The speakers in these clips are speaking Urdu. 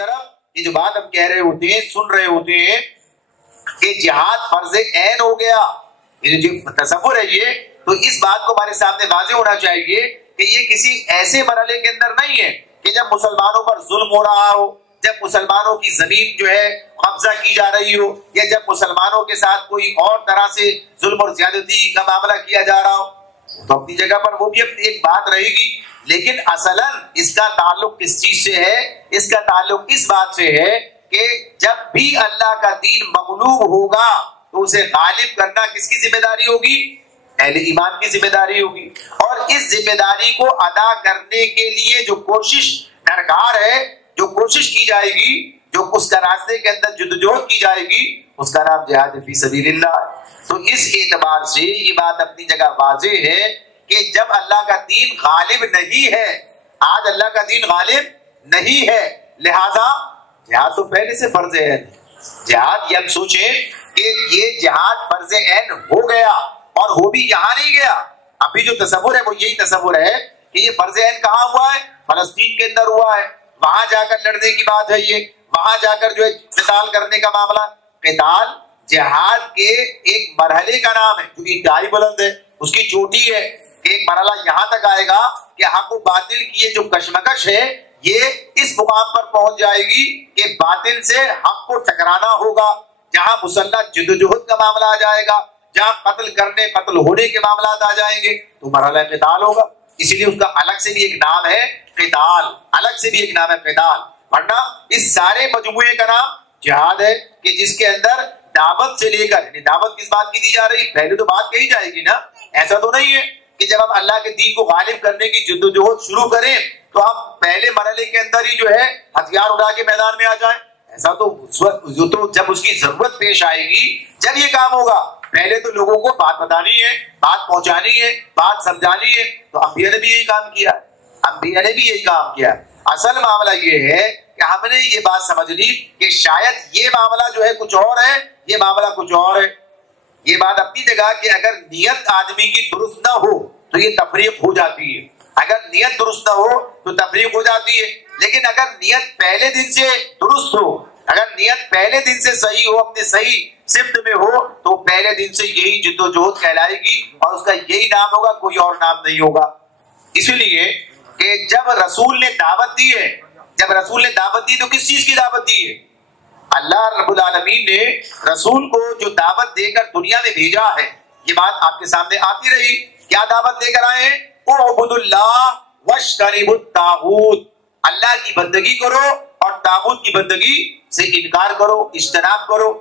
طرف یہ جو بات ہم کہہ رہے ہوتے ہیں، سن رہے ہوتے ہیں کہ جہاد فرض عین ہو گیا، یہ جو تصور ہے یہ، تو اس بات کو ہمارے سامنے واضح ہونا چاہیے کہ یہ کسی ایسے مرحلے کے اندر نہیں ہے کہ جب مسلمانوں پر ظلم ہو رہا ہو، جب مسلمانوں کی زمین جو ہے قبضہ کی جا رہی ہو، یا جب مسلمانوں کے ساتھ کوئی اور طرح سے ظلم اور زیادتی کا معاملہ کیا جا رہا ہو، تو اپنی جگہ پر وہ بھی اپنی ایک بات رہے گی، لیکن اصلاً اس کا تعلق کس چیز سے ہے؟ اس کا تعلق اس بات سے ہے کہ جب بھی اللہ کا دین مغلوب ہوگا تو اسے غالب کرنا کس کی ذمہ داری ہوگی؟ اہل ایمان کی ذمہ داری ہوگی، اور اس ذمہ داری کو ادا کرنے کے لیے جو کوشش درکار ہے، جو کوشش کی جائے گی، جو اس کا راستے کے اندر جدوجہد کی جائے گی، اس کا نام جہاد فی سبیل اللہ ہے۔ تو اس اعتبار سے یہ بات اپنی جگہ واضح ہے کہ جب اللہ کا دین غالب نہیں ہے، آج اللہ کا دین غالب نہیں ہے، لہذا جہاد تو پہلے سے فرض ہے۔ جہاد یہ ہم سوچیں کہ یہ جہاد فرض عین ہو گیا، اور وہ بھی یہاں نہیں گیا، ابھی جو تصور ہے وہ یہی تصور ہے کہ یہ فرض عین کہاں ہوا ہے؟ فلسطین کے اندر ہوا ہے، وہاں جا کر لڑنے کی بات ہے، یہ وہاں جا کر جو ہے قتال کرنے کا معاملہ۔ قتال جہاد کے ایک مرحلے کا نام ہے جو انتہائی بلند ہے، اس کی چوٹی ہے، ایک مرحلہ یہاں تک آئے گا کہ حق و باطل کی یہ جو کشمکش ہے یہ اس مقام پر پہنچ جائے گی کہ باطل سے حق کو ٹکرانا ہوگا، جہاں مسلح جدوجہد کا معاملہ آ جائے گا، جہاں قتل ہونے کے معاملات آ جائیں گے، تو مرحلہ قتال ہوگا۔ اسی لیے اس کا الگ سے بھی ایک نام ہے قتال، الگ سے بھی ایک نام ہے قتال، ورنہ اس سارے مجموعے کا نام جہاد ہے کہ جس کے اندر دعوت سے لے کر، یعنی دعوت کس بات کی دی جا رہی؟ پہلے تو بات کہی جائے گی نا، ایسا تو نہیں ہے کہ جب ہم اللہ کے دین کو غالب کرنے کی جدوجہد شروع کریں تو ہم پہلے مرحلے کے اندر ہی جو ہے ہتھیار اٹھا کے میدان میں آ جائیں، ایسا تو جب اس کی ضرورت پیش آئے گی جب یہ کام ہوگا، پہلے تو لوگوں کو بات بتانی ہے، بات پہنچانی ہے، بات سمجھانی ہے۔ تو انبیاء نے بھی یہی کام کیا، انبیاء نے بھی یہی کام کیا۔ اصل معاملہ یہ ہے کہ ہم نے یہ بات سمجھ لی کہ شاید یہ معاملہ جو ہے کچھ اور ہے، یہ معاملہ کچھ اور ہے۔ یہ بات اپنی جگہ کہ اگر نیت آدمی کی درست نہ ہو تو یہ تفریق ہو جاتی ہے، اگر نیت درست نہ ہو تو تفریق ہو جاتی ہے، لیکن اگر نیت پہلے دن سے درست ہو، اگر نیت پہلے دن سے صحیح ہو، اپنے صحیح سمت میں ہو، تو پہلے دن سے یہی جدوجہد کہلائے گی اور اس کا یہی نام ہوگا، کوئی اور نام نہیں ہوگا۔ اس لیے کہ جب رسول نے دعوت دی ہے، جب رسول نے دعوت دی تو کس چیز کی دعوت دی ہے؟ اللہ رب العالمین نے رسول کو جو دعوت دے کر دنیا میں بھیجا ہے، یہ بات آپ کے سامنے آتی رہی، کیا دعوت دے کر آئے ہیں؟ اعبدوا اللہ واجتنبوا الطاغوت، اللہ کی بندگی کرو اور طاغوت کی بندگی سے انکار کرو، اجتناب کرو۔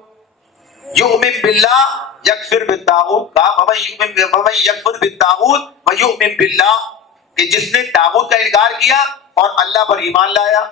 یؤمن باللہ یکفر بالطاغوت، فمن یکفر بالطاغوت ویؤمن باللہ، کہ جس نے طاغوت کا انکار کیا اور اللہ پر ایمان لایا،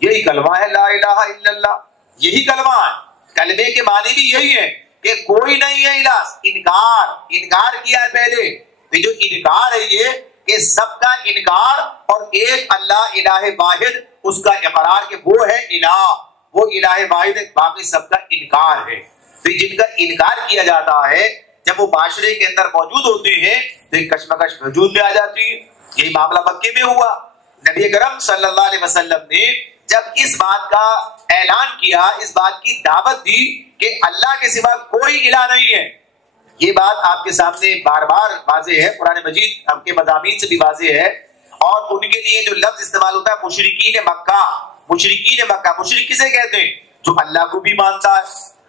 یہی کلمہ ہے لا الہ الا اللہ، یہی کلمہ ہے۔ کلمے کے معنی بھی یہی ہے کہ کوئی نہیں ہے الہ، انکار کیا ہے پہلے۔ تو جو انکار ہے یہ کہ سب کا انکار اور ایک اللہ الہ واحد، اس کا اقرار کہ وہ ہے الہ، وہ الہ واحد ہے، باقی سب کا انکار ہے۔ تو جن کا انکار کیا جاتا ہے جب وہ معاشرے کے اندر موجود ہوتے ہیں تو ایک کشمکش وجود میں آ جاتی ہے۔ یہی معاملہ مکے میں ہوا، نبی کرم صلی اللہ علیہ وسلم نے جب اس بات کا اعلان کیا، اس بات کی دعوت دی کہ اللہ کے سوا کوئی الہ نہیں ہے، یہ بات آپ کے سامنے بار بار واضح ہے، قرآن مجید آپ کے مضامین سے بھی واضح ہے، اور ان کے لیے جو لفظ استعمال ہوتا ہے مشرکین مکہ، مشرکین مکہ، مشرک کسے کہتے ہیں؟ جو اللہ کو بھی مانتا ہے،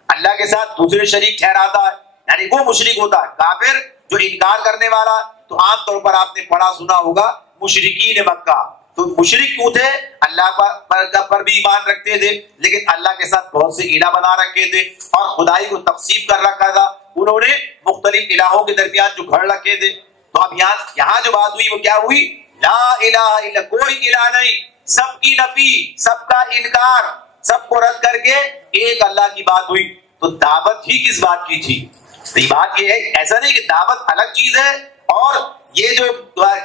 اللہ کے ساتھ دوسرے شریک ٹھہراتا ہے، یعنی وہ مشرک ہوتا ہے۔ کافر جو انکار کرنے والا، تو عام طور پر آپ نے پڑھا سنا ہوگا مشرکین مکہ۔ تو مشرک کیوں تھے؟ اللہ پر بھی ایمان رکھتے تھے، لیکن اللہ کے ساتھ بہت سے الہ بنا رکھے تھے اور خدائی کو تقسیم کر رکھا تھا، انہوں نے مختلف الہوں کے درمیان جو گھڑ رکھے تھے۔ تو اب یہاں جو بات ہوئی وہ کیا ہوئی؟ لا الہ الا، کوئی الہ نہیں، سب کی نفی، سب کا انکار، سب کو رد کر کے ایک اللہ کی بات ہوئی۔ تو دعوت ہی کس بات کی تھی؟ تو یہ بات یہ ہے، ایسا نہیں کہ دعوت الگ چیز ہے اور یہ جو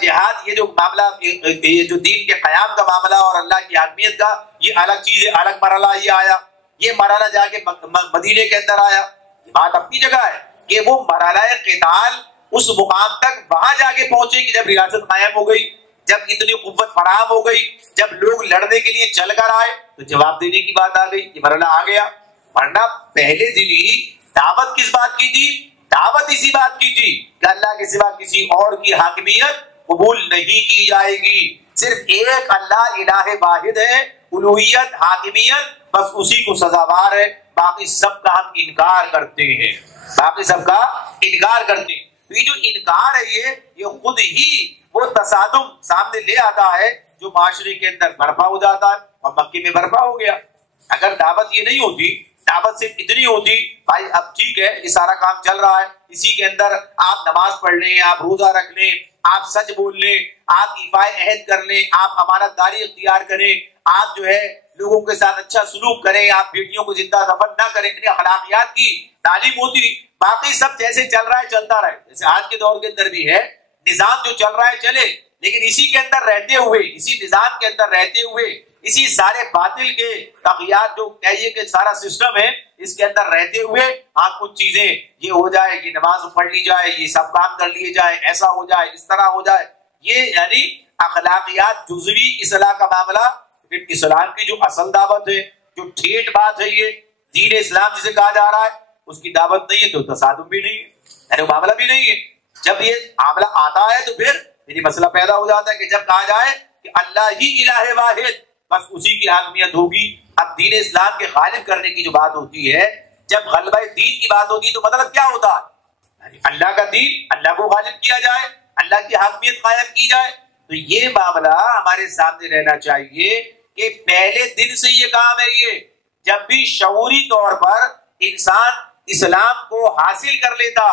جہاد، یہ جو معاملہ، یہ جو دین کے قیام کا معاملہ اور اللہ کی حاکمیت کا، یہ الگ چیز ہے، الگ مرحلہ یہ آیا، یہ مرحلہ جا کے مدینے کے اندر آیا۔ یہ بات اپنی جگہ ہے کہ وہ مرحلہ قتال اس مقام تک وہاں جا کے پہنچے کہ جب ریاست قائم ہو گئی، جب اتنی قوت فراہم ہو گئی، جب لوگ لڑنے کے لیے چل کر آئے تو جواب دینے کی بات آ گئی، یہ مرحلہ آ گیا۔ ورنہ پہلے دن ہی دعوت کس بات کی تھی؟ دعوت اسی بات کی تھی کہ اللہ کے سوا کسی اور کی حاکمیت قبول نہیں کی جائے گی، صرف ایک اللہ الہ واحد ہے، الوہیت حاکمیت بس اسی کو سزاوار ہے، باقی سب کا ہم انکار کرتے ہیں، باقی سب کا انکار کرتے ہیں۔ تو یہ جو انکار ہے یہ خود ہی وہ تصادم سامنے لے آتا ہے جو معاشرے کے اندر برپا ہو جاتا ہے، اور مکے میں برپا ہو گیا۔ اگر دعوت یہ نہیں ہوتی، دعوت صرف اتنی ہوتی بھائی اب ٹھیک ہے یہ سارا کام چل رہا ہے، اسی کے اندر آپ نماز پڑھ لیں، آپ روزہ رکھ لیں، آپ سچ بول لیں، آپ ایفائے عہد کر لیں، آپ امانت داری اختیار کریں، آپ جو ہے لوگوں کے ساتھ اچھا سلوک کریں، آپ بیٹیوں کو زندہ دفن نہ کریں، یعنی اخلاقیات کی تعلیم ہوتی، باقی سب جیسے چل رہا ہے چلتا رہے۔ جیسے آج کے دور کے اندر بھی ہے، نظام جو چل رہا ہے چلے، لیکن اسی کے اندر رہتے ہوئے، اسی نظام کے اندر رہتے ہوئے، اسی سارے باطل کے تغیات جو کہیے کہ سارا سسٹم ہے اس کے اندر رہتے ہوئے ہاں کچھ چیزیں یہ ہو جائے، یہ نماز پڑھ لی جائے، یہ سب کام کر لیے جائے، ایسا ہو جائے، اس طرح ہو جائے، یہ یعنی اخلاقیات جزوی اصلاح کا معاملہ۔ پھر اسلام کی جو اصل دعوت ہے، جو ٹھیٹ بات ہے، یہ دین اسلام جسے کہا جا رہا ہے اس کی دعوت نہیں ہے تو تصادم بھی نہیں ہے، یعنی معاملہ بھی نہیں ہے۔ جب یہ معاملہ آتا ہے تو پھر یعنی مسئلہ پیدا ہو جاتا ہے کہ جب کہا جائے کہ اللہ ہی الہ واحد بس اسی کی حاکمیت ہوگی، اب دین اسلام کے غالب کرنے کی جو بات ہوتی ہے، جب غلبہ دین کی بات ہوتی ہے تو مطلب کیا ہوتا ہے؟ یعنی اللہ کا دین، اللہ کو غالب کیا جائے، اللہ کی حاکمیت قائم کی جائے۔ تو یہ معاملہ ہمارے سامنے رہنا چاہیے کہ پہلے دن سے یہ کام ہے، یہ جب بھی شعوری طور پر انسان اسلام کو حاصل کر لیتا،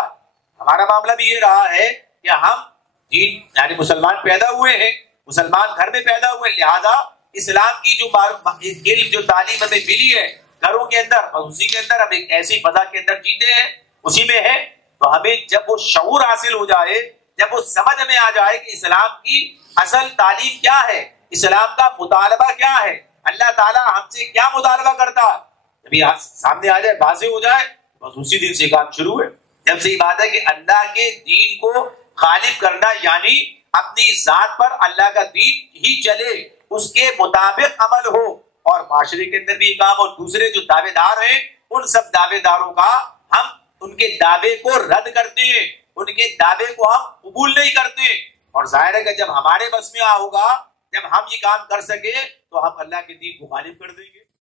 ہمارا معاملہ بھی یہ رہا ہے کہ ہم دین یعنی مسلمان پیدا ہوئے ہیں، مسلمان گھر میں پیدا ہوئے، لہذا اسلام کی جو علم جو تعلیم ہمیں ملی ہے گھروں کے اندر، اسی کے اندر ہم ایک ایسی فضا کے اندر جیتے ہیں، اسی میں ہے۔ تو ہمیں جب وہ شعور حاصل ہو جائے، جب وہ سمجھ میں آ جائے کہ اسلام کی اصل تعلیم کیا ہے، اسلام کا مطالبہ کیا ہے، اللہ تعالیٰ ہم سے کیا مطالبہ کرتا، جب یہ سامنے آ جائے، واضح ہو جائے، بس اسی دن سے کام شروع ہے۔ جب سے یہ بات ہے کہ اللہ کے دین کو غالب کرنا، یعنی اپنی ذات پر اللہ کا دین ہی چلے، اس کے مطابق عمل ہو، اور معاشرے کے اندر بھی یہ کام، اور دوسرے جو دعوے دار ہیں ان سب دعوے داروں کا ہم ان کے دعوے کو رد کرتے ہیں، ان کے دعوے کو ہم قبول نہیں کرتے، اور ظاہر ہے کہ جب ہمارے بس میں ہوگا، جب ہم یہ کام کر سکے تو ہم اللہ کے دین کو غالب کر دیں گے۔